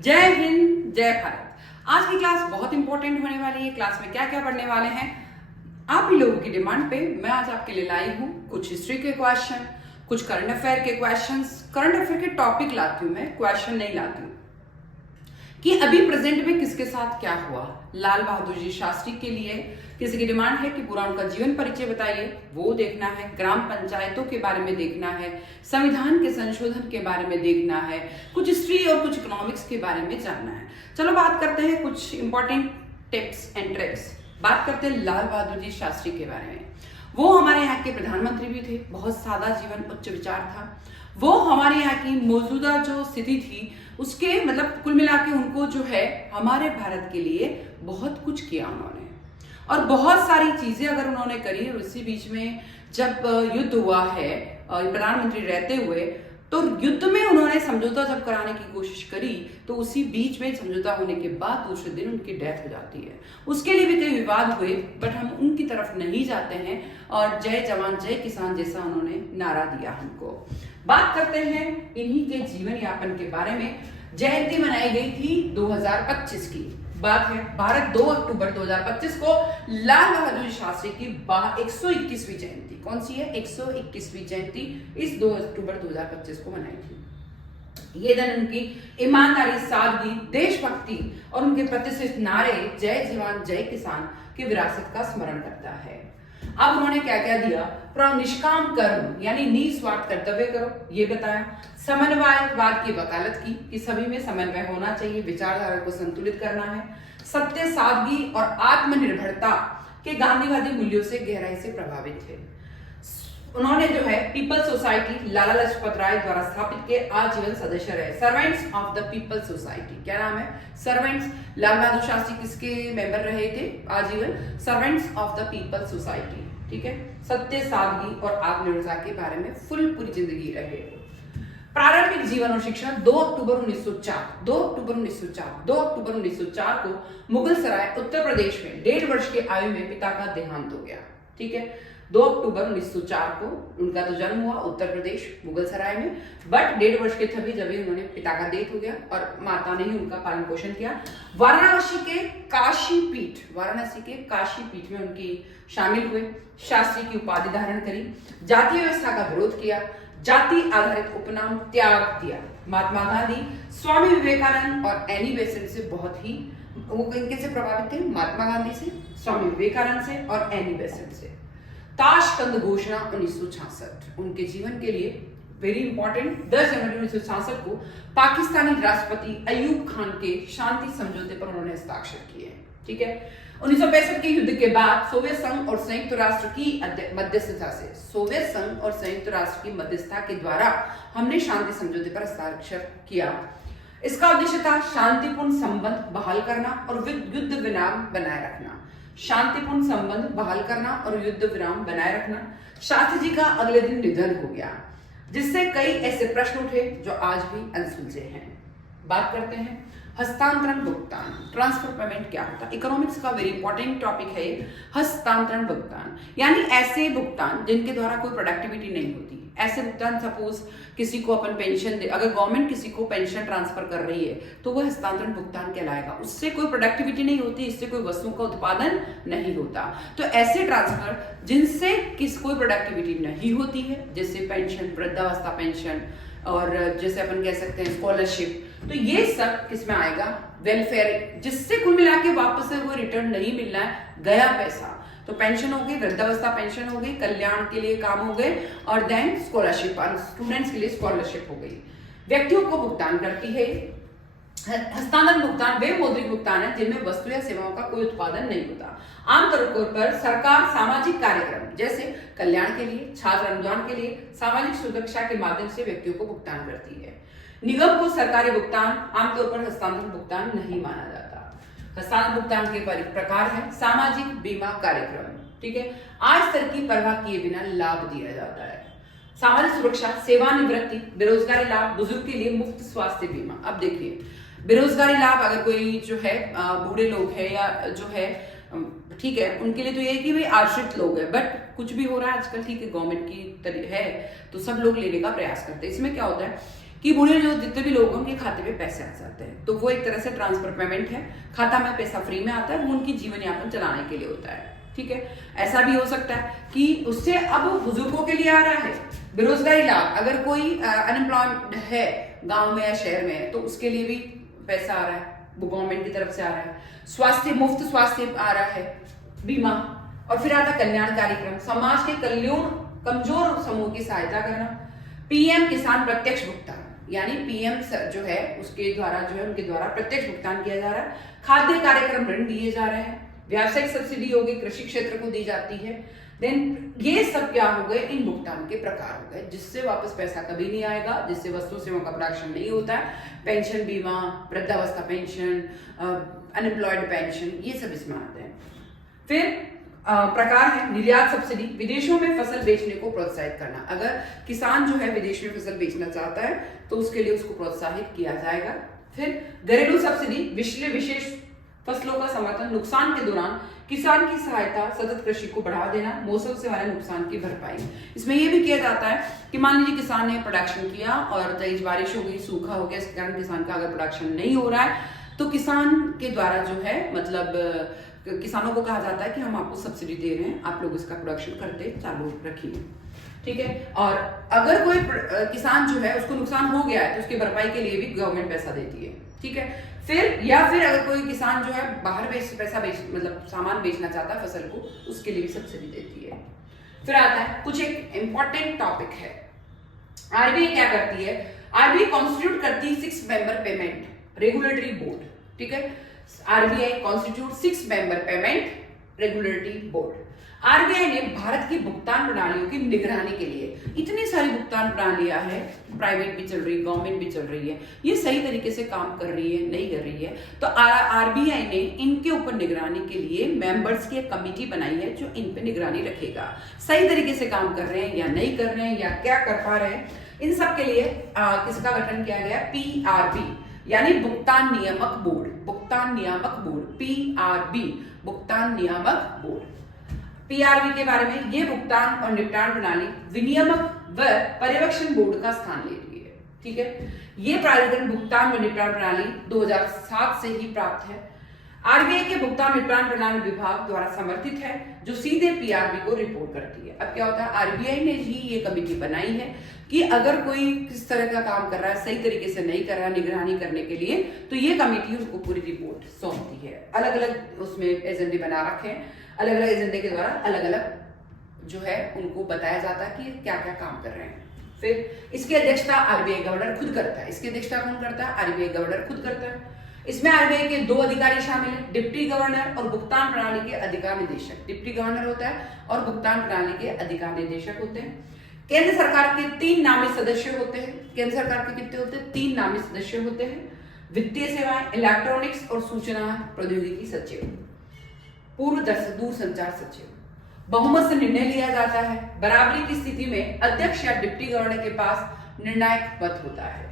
जय हिंद, जय भारत। आज की क्लास बहुत इंपॉर्टेंट होने वाली है। क्लास में क्या क्या पढ़ने वाले हैं, आप ही लोगों की डिमांड पे मैं आज आपके लिए लाई हूँ कुछ हिस्ट्री के क्वेश्चन, कुछ करंट अफेयर के क्वेश्चंस। करंट अफेयर के टॉपिक लाती हूँ मैं, क्वेश्चन नहीं लाती हूँ कि अभी प्रेजेंट में किसके साथ क्या हुआ। लाल बहादुर जी शास्त्री के लिए किसी की डिमांड है कि पूरा उनका जीवन परिचय बताइए, वो देखना है। ग्राम पंचायतों के बारे में देखना है, संविधान के संशोधन के बारे में देखना है, कुछ हिस्ट्री और कुछ इकोनॉमिक्स के बारे में जानना है। चलो बात करते हैं कुछ इंपॉर्टेंट टिप्स एंड ट्रिक्स। बात करते हैं लाल बहादुर जी शास्त्री के बारे में। वो हमारे यहाँ के प्रधानमंत्री भी थे, बहुत सादा जीवन, उच्च विचार था। वो हमारे यहाँ की मौजूदा जो स्थिति थी उसके मतलब कुल मिला के उनको जो है हमारे भारत के लिए बहुत कुछ किया उन्होंने, और बहुत सारी चीजें अगर उन्होंने करी। और इसी बीच में जब युद्ध हुआ है प्रधानमंत्री रहते हुए, तो युद्ध में उन्होंने समझौता जब कराने की कोशिश करी तो उसी बीच में समझौता होने के बाद दूसरे दिन उनकी डेथ हो जाती है। उसके लिए भी कई विवाद हुए, बट हम उनकी तरफ नहीं जाते हैं। और जय जवान जय किसान जैसा उन्होंने नारा दिया हमको। बात करते हैं इन्हीं के जीवन यापन के बारे में। जयंती मनाई गई थी 2025 की बात है। भारत 2 अक्टूबर 2025 को लाल बहादुर शास्त्री की 121वीं जयंती, कौन सी है, 121वीं जयंती इस 2 अक्टूबर 2025 को मनाई थी। ये दिन उनकी ईमानदारी, सादगी, देशभक्ति और उनके प्रतिष्ठित नारे जय जवान जय किसान की विरासत का स्मरण करता है। अब उन्होंने क्या क्या दिया, निष्काम कर्म यानी निस्वार्थ कर्तव्य करो, ये बताया। समन्वयवाद की वकालत की कि सभी में समन्वय होना चाहिए, विचारधारा को संतुलित करना है। सत्य, सादगी और आत्मनिर्भरता के गांधीवादी मूल्यों से गहराई से प्रभावित थे। उन्होंने जो है पीपल सोसाइटी लाला लाजपत राय द्वारा स्थापित के आजीवन सदस्य रहे। Servants of the people society, क्या नाम है, सर्वेंट्स। लाल बहादुर शास्त्री किसके मेंबर रहे थे आजीवन, servants of the people society, ठीक है। सत्य, सादगी और आत्मनिर्भरता के बारे में फुल पूरी जिंदगी रहे। प्रारंभिक जीवन और शिक्षा 2 अक्टूबर 1904 को मुगल सराय उत्तर प्रदेश में 1.5 वर्ष की आयु में पिता का देहांत हो गया, ठीक है। 2 अक्टूबर 1904 को उनका तो जन्म हुआ उत्तर प्रदेश मुगल सराय में, बट 1.5 वर्ष के थे जब उन्होंने पिता का डेथ हो गया और माता ने ही उनका पालन पोषण किया। वाराणसी के काशी पीठ में उनकी शामिल हुए, शास्त्री की उपाधि धारण करी, जातीय व्यवस्था का विरोध किया, जाति आधारित उपनाम त्याग दिया। महात्मा गांधी, स्वामी विवेकानंद और एनी बेसेंट से बहुत ही वो इनके से प्रभावित थे, महात्मा गांधी से, स्वामी विवेकानंद से और एनी बेसेंट से। ताशकंद घोषणा 1966 उनके जीवन के लिए वेरी इंपॉर्टेंट। 10 जनवरी 1966 को पाकिस्तानी राष्ट्रपति अयूब खान के शांति समझौते पर उन्होंने हस्ताक्षर किए, ठीक है। 1965 के युद्ध के बाद सोवियत संघ और संयुक्त राष्ट्र की मध्यस्थता के द्वारा हमने शांति समझौते पर हस्ताक्षर किया। इसका उद्देश्य था शांतिपूर्ण संबंध बहाल करना और युद्ध विराम बनाए रखना। शांतिपूर्ण संबंध बहाल करना और युद्ध विराम बनाए रखना। शास्त्री जी का अगले दिन निधन हो गया, जिससे कई ऐसे प्रश्न उठे जो आज भी अनसुलझे हैं। बात करते हैं हस्तांतरण भुगतान, ट्रांसफर पेमेंट क्या होता है। इकोनॉमिक्स का वेरी इंपॉर्टेंट टॉपिक है हस्तांतरण भुगतान, यानी ऐसे भुगतान जिनके द्वारा कोई प्रोडक्टिविटी नहीं होती। ऐसे भुगतान, सपोज किसी को अपन पेंशन दे, अगर गवर्नमेंट किसी को पेंशन ट्रांसफर कर रही है तो वह हस्तांतरण भुगतान कहलाएगा। उससे कोई प्रोडक्टिविटी नहीं होती, इससे कोई वस्तुओं का उत्पादन नहीं होता। तो ऐसे ट्रांसफर जिनसे कोई प्रोडक्टिविटी नहीं होती है, जैसे पेंशन, वृद्धावस्था पेंशन, और जैसे अपन कह सकते हैं स्कॉलरशिप, तो ये सब किसमें आएगा, वेलफेयर, जिससे कुल मिला के वापस से वो रिटर्न नहीं मिल रहा है, गया पैसा। तो पेंशन हो गई, वृद्धावस्था पेंशन हो गई, कल्याण के लिए काम हो गए, और देन स्कॉलरशिप, स्टूडेंट्स के लिए स्कॉलरशिप हो गई। व्यक्तियों को भुगतान करती है। हस्तांतरण भुगतान वे मौद्रिक भुगतान है जिनमें वस्तु या सेवाओं का कोई उत्पादन नहीं होता। आमतौर पर सरकार सामाजिक कार्यक्रम जैसे कल्याण के लिए, छात्र अनुदान के लिए, सामाजिक सुरक्षा के माध्यम से व्यक्तियों को भुगतान करती है। निगम को सरकारी भुगतान आमतौर पर हस्तांतरण भुगतान नहीं माना जाता। हस्तांतरण भुगतान के प्रकार है सामाजिक बीमा कार्यक्रम, ठीक है। आज स्तर की परवाह किए बिना लाभ दिया जाता है। सामाजिक सुरक्षा, सेवानिवृत्ति, बेरोजगारी लाभ, बुजुर्ग के लिए मुफ्त स्वास्थ्य बीमा। अब देखिए बेरोजगारी लाभ, अगर कोई जो है बूढ़े लोग है या जो है, ठीक है, उनके लिए तो ये है कि भाई आश्रित लोग है, बट कुछ भी हो रहा है आजकल, ठीक है, गवर्नमेंट की है तो सब लोग लेने का प्रयास करते हैं। इसमें क्या होता है कि बूढ़े जो जितने भी लोग हैं उनके खाते में पैसे आ जाते हैं, तो वो एक तरह से ट्रांसफर पेमेंट है, खाता में पैसा फ्री में आता है, वो उनकी जीवन यापन चलाने के लिए होता है। ठीक है, ऐसा भी हो सकता है कि उससे अब बुजुर्गों के लिए आ रहा है बेरोजगारी लाभ, अगर कोई अनएम्प्लॉयड है गांव में या शहर में तो उसके लिए भी पैसा आ रहा है, वो गवर्नमेंट की तरफ से आ रहा है। स्वास्थ्य, मुफ्त स्वास्थ्य आ रहा है, बीमा। और फिर आता कल्याण कार्यक्रम, समाज के कमजोर समूह की सहायता करना। पीएम किसान प्रत्यक्ष भुगतान, यानी पीएम जो है उसके द्वारा जो है उनके द्वारा प्रत्यक्ष भुगतान किया जा रहा है। खाद्य कार्यक्रम, ऋण दिए जा रहे हैं। व्यावसायिक सब्सिडी होगी, कृषि क्षेत्र को दी जाती है। देन ये सब क्या हो गए, इन भुगतान के प्रकार हो गए, जिससे वापस पैसा कभी नहीं आएगा, जिससे वस्तु सेवाओं का प्रोडक्शन नहीं होता है। पेंशन बीमा, वृद्धावस्था पेंशन, अनएम्प्लॉयड पेंशन, ये सब इसमें आते हैं। फिर प्रकार है निर्यात सब्सिडी, विदेशों में फसल बेचने को प्रोत्साहित करना। अगर किसान जो है विदेश में फसल बेचना चाहता है तो उसके लिए उसको प्रोत्साहित किया जाएगा। फिर घरेलू सब्सिडी, विशेष फसलों का समर्थन, नुकसान के दौरान किसान की सहायता, सतत कृषि को बढ़ावा देना, मौसम से वाले नुकसान की भरपाई। इसमें यह भी किया जाता है कि मान लीजिए किसान ने प्रोडक्शन किया और तेज बारिश हो गई, सूखा हो गया, इसके कारण किसान का अगर प्रोडक्शन नहीं हो रहा है तो किसान के द्वारा जो है मतलब किसानों को कहा जाता है कि हम आपको सब्सिडी दे रहे हैं, आप लोग इसका प्रोडक्शन करते चालू रखिए। ठीक है, और अगर कोई किसान जो है उसको नुकसान हो गया है तो उसकी भरपाई के लिए भी गवर्नमेंट पैसा देती है। ठीक है, फिर अगर कोई किसान जो है बाहर मतलब सामान बेचना चाहता है फसल को, उसके लिए भी सब्सिडी देती है। फिर आता है कुछ एक इंपॉर्टेंट टॉपिक है, आरबीआई क्या करती है, आरबीआई कॉन्स्टिट्यूट करती है 6 मेंबर पेमेंट रेगुलेटरी बोर्ड। ठीक है, RBI constitute 6 member payment regulatory board. RBI ने भारत की भुगतान प्रणालियों की निगरानी के लिए इतनी सारी भुगतान प्रणालियां हैं, प्राइवेट भी चल रही है, गवर्नमेंट भी चल रही है, ये सही तरीके से काम कर रही है नहीं कर रही है, तो आरबीआई ने इनके ऊपर निगरानी के लिए मेंबर्स की एक कमेटी बनाई है जो इन पे निगरानी रखेगा, सही तरीके से काम कर रहे हैं या नहीं कर रहे हैं या क्या कर पा रहे हैं। इन सब के लिए किसका गठन किया गया, पीआरबी यानी भुगतान नियामक बोर्ड, भुगतान नियामक बोर्ड, पीआरबी भुगतान नियामक बोर्ड। पीआरबी के बारे में, ये भुगतान और निपटान प्रणाली विनियामक व पर्यवेक्षण बोर्ड का स्थान ले रही है। ठीक है, ये प्राधिकरण भुगतान व निपटान प्रणाली 2007 से ही प्राप्त है। आरबीआई के भुगतान निपटान प्रणाली विभाग द्वारा समर्थित है, जो सीधे पीआरबी को रिपोर्ट करती है। अब क्या होता है, आरबीआई ने ही ये कमेटी बनाई है कि अगर कोई किस तरह का काम कर रहा है, सही तरीके से नहीं कर रहा है, निगरानी करने के लिए, तो ये कमेटी उसको पूरी रिपोर्ट सौंपती है। अलग अलग उसमें एजेंडे बना रखे हैं, अलग अलग एजेंडे के द्वारा अलग अलग जो है उनको बताया जाता है कि क्या क्या काम कर रहे हैं। फिर इसकी अध्यक्षता आरबीआई गवर्नर खुद करता है। इसकी अध्यक्षता कौन करता है, आरबीआई गवर्नर खुद करता है। इसमें आरबीआई के 2 अधिकारी शामिल हैं, डिप्टी गवर्नर और भुगतान प्रणाली के अधिकार निदेशक। डिप्टी गवर्नर होता है और भुगतान प्रणाली के अधिकार निदेशक होते हैं। केंद्र सरकार के 3 नामित सदस्य होते हैं। केंद्र सरकार के कितने होते हैं, 3 नामित सदस्य होते हैं। वित्तीय सेवाएं, इलेक्ट्रॉनिक्स और सूचना प्रौद्योगिकी सचिव, पूर्व दूरसंचार सचिव। बहुमत से निर्णय लिया जाता है। बराबरी की स्थिति में अध्यक्ष या डिप्टी गवर्नर के पास निर्णायक पद होता है।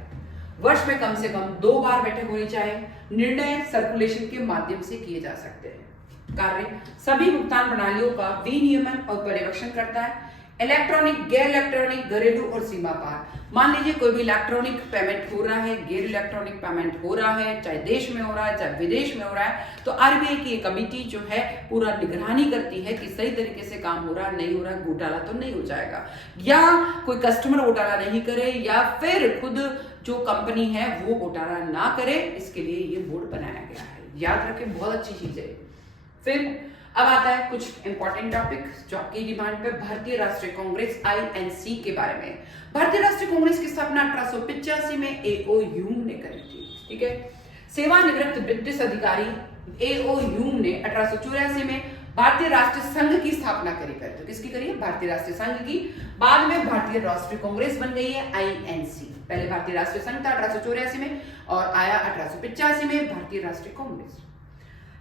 वर्ष में कम से कम 2 बार बैठक होनी चाहिए। निर्णय सर्कुलेशन के माध्यम से किए जा सकते हैं। कार्य सभी भुगतान प्रणालियों का विनियमन और पर्यवेक्षण करता है। इलेक्ट्रॉनिक, गैर इलेक्ट्रॉनिक, घरेलू और सीमा पार। मान लीजिए कोई भी इलेक्ट्रॉनिक पेमेंट हो रहा है, गैर इलेक्ट्रॉनिक पेमेंट हो रहा है, चाहे देश में हो रहा है चाहे विदेश में हो रहा है, तो आरबीआई की एक कमेटी जो है पूरा निगरानी करती है कि सही तरीके से काम हो रहा है, नहीं हो रहा है, घोटाला तो नहीं हो जाएगा, या कोई कस्टमर घोटाला नहीं करे, या फिर खुद जो कंपनी है वो घोटाला ना करे। इसके लिए ये बोर्ड बनाया गया है। याद रखें, बहुत अच्छी चीज है। फिर अब आता है कुछ इंपॉर्टेंट टॉपिक जो आपकी डिमांड पे, भारतीय राष्ट्रीय कांग्रेस आईएनसी के बारे में। भारतीय राष्ट्रीय कांग्रेस की स्थापना 1885 में एओ ह्यूम ने करी थी। ठीक है, सेवानिवृत्त ब्रिटिश अधिकारी एओ ह्यूम ने 1884 में भारतीय राष्ट्रीय संघ की स्थापना करी। तो किसकी करी है, भारतीय राष्ट्रीय संघ की। बाद में भारतीय राष्ट्रीय कांग्रेस बन गई है आईएनसी। पहले भारतीय राष्ट्रीय संघ था 1884 में और आया 1885 में भारतीय राष्ट्रीय कांग्रेस।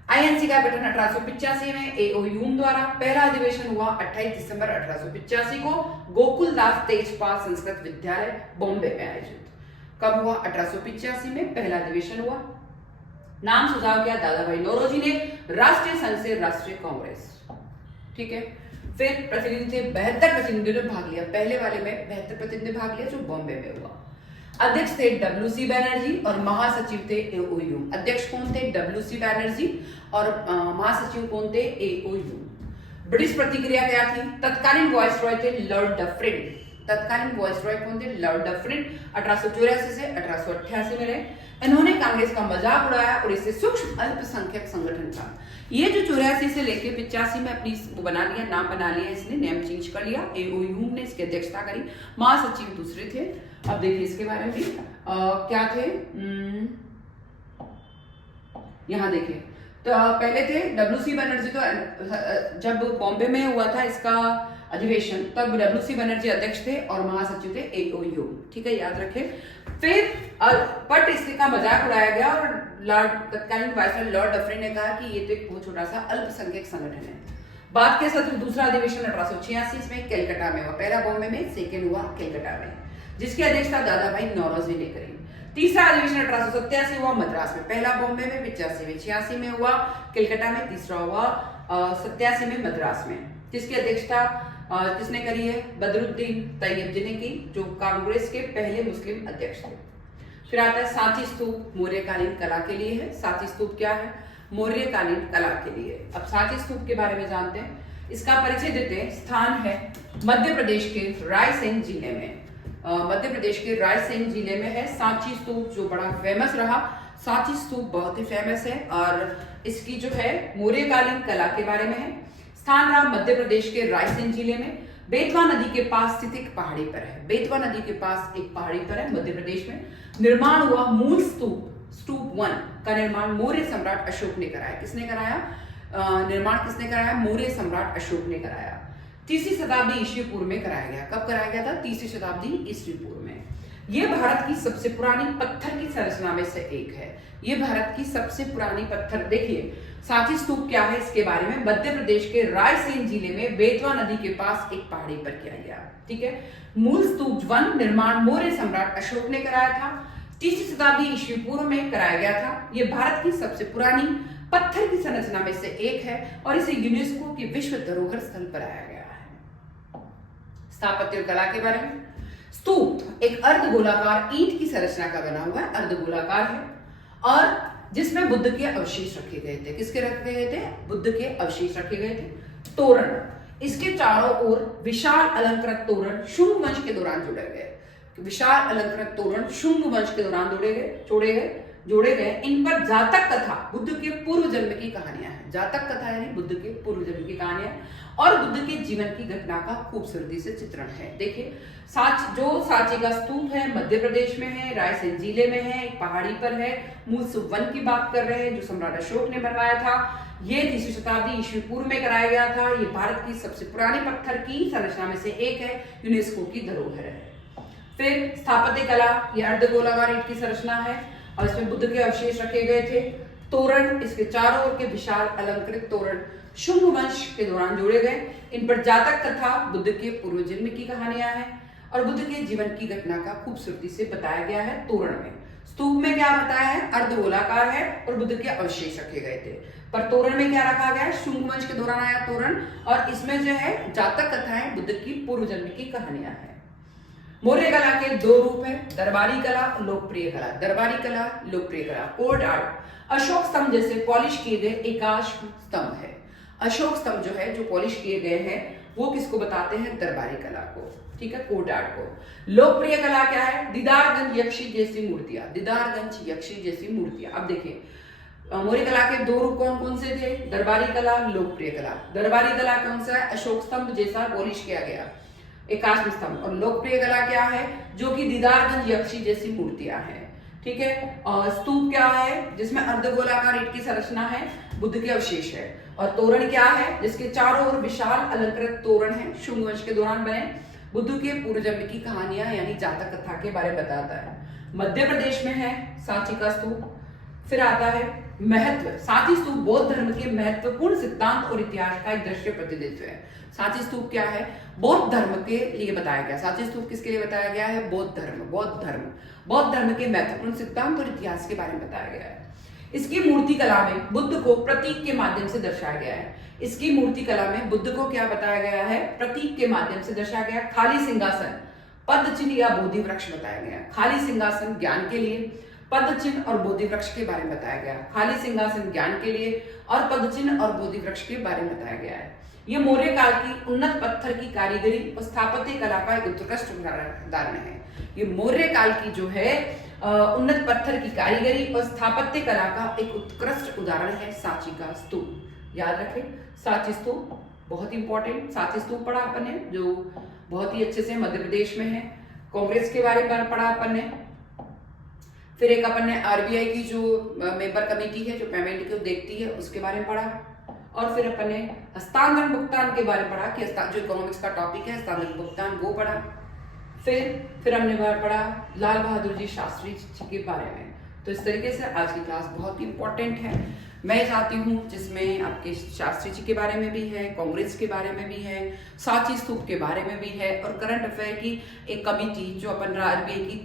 आईएनसी का गठन 1885 में एओ ह्यूम द्वारा। पहला अधिवेशन हुआ 28 दिसंबर 1885 को गोकुलदास तेजपाल संस्कृत विद्यालय बॉम्बे में आयोजित। कब हुआ, 1885 में पहला अधिवेशन हुआ। नाम सुझाव किया दादा भाई नौरोजी ने राष्ट्रीय संघ से राष्ट्रीय कांग्रेस। ठीक है, फिर प्रतिनिधि थे 72 प्रतिनिधियों ने भाग लिया। पहले वाले में 72 प्रतिनिधि भाग लिया जो बॉम्बे में हुआ। अध्यक्ष थे डब्ल्यू.सी. बनर्जी और महासचिव थे ए.ओ. ह्यूम। अध्यक्ष कौन थे? डब्ल्यू.सी. बनर्जी और महासचिव कौन थे? ए.ओ. ह्यूम। ब्रिटिश प्रतिक्रिया क्या थी? तत्कालीन वायसरॉय थे लॉर्ड डफरिन। तत्कालीन वायसरॉय कौन थे? Lord Dufferin. 1884 से 1888 में रहे। इन्होंने कांग्रेस का मजाक उड़ाया और इसे सूक्ष्म अल्पसंख्यक संगठन था। ये जो 84 से लेके 85 में अपनी बना लिया, नाम बना लिया, इसने नेम चेंज कर लिया। ए.ओ. ह्यूम ने इसकी अध्यक्षता करी। महासचिव दूसरे थे। अब देखिए इसके बारे में भी क्या थे, यहां देखिए। तो पहले थे डब्ल्यू.सी. बनर्जी। तो जब बॉम्बे में हुआ था इसका अधिवेशन, तब डब्ल्यू.सी. बनर्जी अध्यक्ष थे और महासचिव थे ए.ओ. ह्यूम। ठीक है, याद रखें। फिर बट इसका मजाक उड़ाया गया और तत्कालीन वायसरॉय लॉर्ड डफरिन ने कहा कि ये तो एक बहुत छोटा सा अल्पसंख्यक संगठन है। बाद के सत्र दूसरा अधिवेशन 1886 में कलकत्ता में हुआ। पहला बॉम्बे में, सेकेंड हुआ कलकत्ता में, जिसकी अध्यक्षता दादा भाई नौरोजी ने करी। तीसरा अधिवेशन 1887 हुआ मद्रास में। पहला बॉम्बे में, 85 में, 86 में हुआ कलकत्ता में, तीसरा हुआ 87 में मद्रास में, जिसकी अध्यक्षता किसने करी है? बदरुद्दीन तैयब जी ने की, जो कांग्रेस के पहले मुस्लिम अध्यक्ष थे। फिर आता है सांची स्तूप, मौर्यकालीन कला के लिए है। सांची स्तूप क्या है? मौर्यकालीन कला के लिए। अब सांची स्तूप के बारे में जानते हैं, इसका परिचय देते हैं। स्थान है मध्य प्रदेश के रायसेन जिले में। मध्य प्रदेश के रायसेन जिले में है सांची स्तूप, जो बड़ा फेमस रहा। सांची स्तूप बहुत ही फेमस है और इसकी जो है मौर्यकालीन कला के बारे में है। स्थान रहा मध्य प्रदेश के रायसेन जिले में, बेतवा नदी के पास स्थित एक पहाड़ी पर है। बेतवा नदी के पास एक पहाड़ी पर है मध्य प्रदेश में। निर्माण हुआ मूल स्तूप 1 का निर्माण मौर्य सम्राट अशोक ने कराया। किसने कराया? निर्माण किसने कराया? मौर्य सम्राट अशोक ने कराया। तीसरी शताब्दी ईस्वी पूर्व में कराया गया। कब कराया गया था? तीसरी शताब्दी ईस्वी पूर्व में। यह भारत की सबसे पुरानी पत्थर की संरचना में से एक है। यह भारत की सबसे पुरानी पत्थर। देखिए सांची स्तूप क्या है, इसके बारे में। मध्य प्रदेश के रायसेन जिले में बेतवा नदी के पास एक पहाड़ी पर किया गया। ठीक है। मूल स्तूप 1 निर्माण मौर्य सम्राट अशोक ने कराया था। तीसरी शताब्दी ईस्वी पूर्व में कराया गया था। यह भारत की सबसे पुरानी पत्थर की संरचना में से एक है और इसे यूनेस्को के विश्व धरोहर स्थल पर आया गया है। स्थापत्य कला के बारे में। स्तूप एक अर्धगोलाकार ईंट की संरचना का बना हुआ है, अर्धगोलाकार है और जिसमें बुद्ध के अवशेष रखे गए थे। किसके रखे गए थे? बुद्ध के अवशेष रखे गए थे। तोरण, इसके चारों ओर विशाल अलंकृत तोरण शुंग वंश के दौरान जोड़े गए। विशाल अलंकृत तोरण शुंग वंश के दौरान जोड़े गए। इन पर जातक कथा, बुद्ध के पूर्व जन्म की कहानियां हैं। जातक कथा यानी बुद्ध के पूर्व जन्म की कहानियां और बुद्ध के जीवन की घटना का खूबसूरती से चित्रण है। देखिए सांची का स्तूप है, मध्य प्रदेश में है, रायसेन जिले में है, एक पहाड़ी पर है। मूल स्तूप 1 की बात कर रहे हैं, जो सम्राट अशोक ने बनवाया था। ये तीसरी शताब्दी ईस्वी पूर्व में कराया गया था। ये भारत की सबसे पुरानी पत्थर की संरचना में से एक है, यूनेस्को की धरोहर है। फिर स्थापत्य कला, ये अर्धगोलाकार ईंट की संरचना है और इसमें बुद्ध के अवशेष रखे गए थे। तोरण, इसके चारों ओर के विशाल अलंकृत तोरण शुंग वंश के दौरान जोड़े गए। इन पर जातक कथा, बुद्ध के पूर्व जन्म की कहानियां हैं और बुद्ध के जीवन की घटना का खूबसूरती से बताया गया है तोरण में। स्तूप में क्या बताया है? अर्धगोलाकार है और बुद्ध के अवशेष रखे गए थे। पर तोरण में क्या रखा गया है? शुंग वंश के दौरान आया तोरण और इसमें जो है जातक कथाएं, बुद्ध की पूर्व जन्म की कहानियां हैं। मौर्य कला के 2 रूप है, दरबारी कला और लोकप्रिय कला। दरबारी कला, लोकप्रिय कला। कोर्ट आर्ट, अशोक स्तंभ जैसे पॉलिश किए गए एकाश स्तंभ है। अशोक स्तंभ जो है, जो पॉलिश किए गए हैं, वो किसको बताते हैं? दरबारी कला को। ठीक है, कोर्ट आर्ट को। लोकप्रिय कला क्या है? दीदारगंज यक्षी जैसी मूर्तियां। दीदारगंज यक्षी जैसी मूर्तियां। अब देखिए मौर्य कला के 2 रूप कौन कौन से थे? दरबारी कला, लोकप्रिय कला। दरबारी कला कौन सा है? अशोक स्तंभ जैसा पॉलिश किया गया एकाश स्तंभ। और लोकप्रिय कला क्या है? जो कि दीदारगंज यक्षी जैसी मूर्तियां हैं। ठीक है। और स्तूप क्या है? जिसमें अर्धगोलाकार ईंट की संरचना है, बुद्ध के अवशेष है। और तोरण क्या है? जिसके चारों ओर विशाल अलंकृत तोरण है, शुंग वंश के दौरान बने। बुद्ध के पूर्व जन्म की कहानियां यानी जातक कथा के बारे में बताता है। मध्य प्रदेश में है सांची का स्तूप। फिर आता है महत्व। सांची स्तूप बौद्ध धर्म के महत्वपूर्ण सिद्धांत और इतिहास का एक दृश्य प्रतिनिधित्व है। सांची स्तूप क्या है? बौद्ध धर्म के लिए बताया गया। सांची स्तूप किसके लिए बताया गया है? बौद्ध धर्म के महत्वपूर्ण सिद्धांत और इतिहास के बारे में बताया गया है। इसकी मूर्ति कला में बुद्ध को प्रतीक के माध्यम से दर्शाया गया है। क्या बताया गया है? प्रतीक के माध्यम से दर्शाया गया। खाली सिंहासन, पद चिन्ह या बोधि वृक्ष बताया गया। खाली सिंहासन ज्ञान के लिए, पद चिन्ह और बोधि वृक्ष के बारे में बताया गया। खाली सिंहासन ज्ञान के लिए और पद चिन्ह और बोधि वृक्ष के बारे में बताया गया है। ये मौर्य काल की उन्नत पत्थर की कारीगरी और स्थापत्य कला का एक उत्कृष्ट उदाहरण है। ये मौर्य काल की जो है उन्नत पत्थर की कारीगरी और स्थापत्य कला का एक उत्कृष्ट उदाहरण है सांची का स्तूप। याद रखें, सांची स्तूप बहुत इंपॉर्टेंट। सांची स्तूप पढ़ा अपन ने, जो बहुत ही अच्छे से मध्य प्रदेश में है। कांग्रेस के बारे में पढ़ा अपन ने। फिर एक अपन ने आरबीआई की जो मेंबर कमेटी है जो पेमेंट को देखती है उसके बारे में पढ़ा। और फिर अपन ने हस्तांतरण भुगतान के बारे में पढ़ा कि जो इकोनॉमिक्स का टॉपिक है हस्तांतरण भुगतान, वो पढ़ा। फिर हमने पढ़ा लाल बहादुर जी शास्त्री जी के बारे में। तो इस तरीके से आज की क्लास बहुत ही इंपॉर्टेंट है। मैं चाहती हूँ जिसमें आपके शास्त्री जी के बारे में भी है, कांग्रेस के बारे में भी है, सांची स्तूप के बारे में भी है और करंट अफेयर की एक कमेटी जो अपन आरबीआई की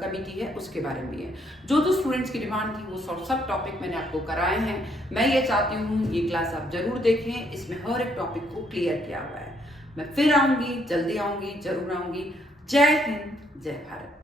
कमेटी है उसके बारे में भी है। जो स्टूडेंट्स की डिमांड थी वो सब टॉपिक मैंने आपको कराए हैं। मैं ये चाहती हूँ ये क्लास आप जरूर देखें, इसमें हर एक टॉपिक को क्लियर किया हुआ है। मैं फिर आऊँगी, जल्दी आऊँगी, जरूर आऊँगी। जय हिंद, जय भारत।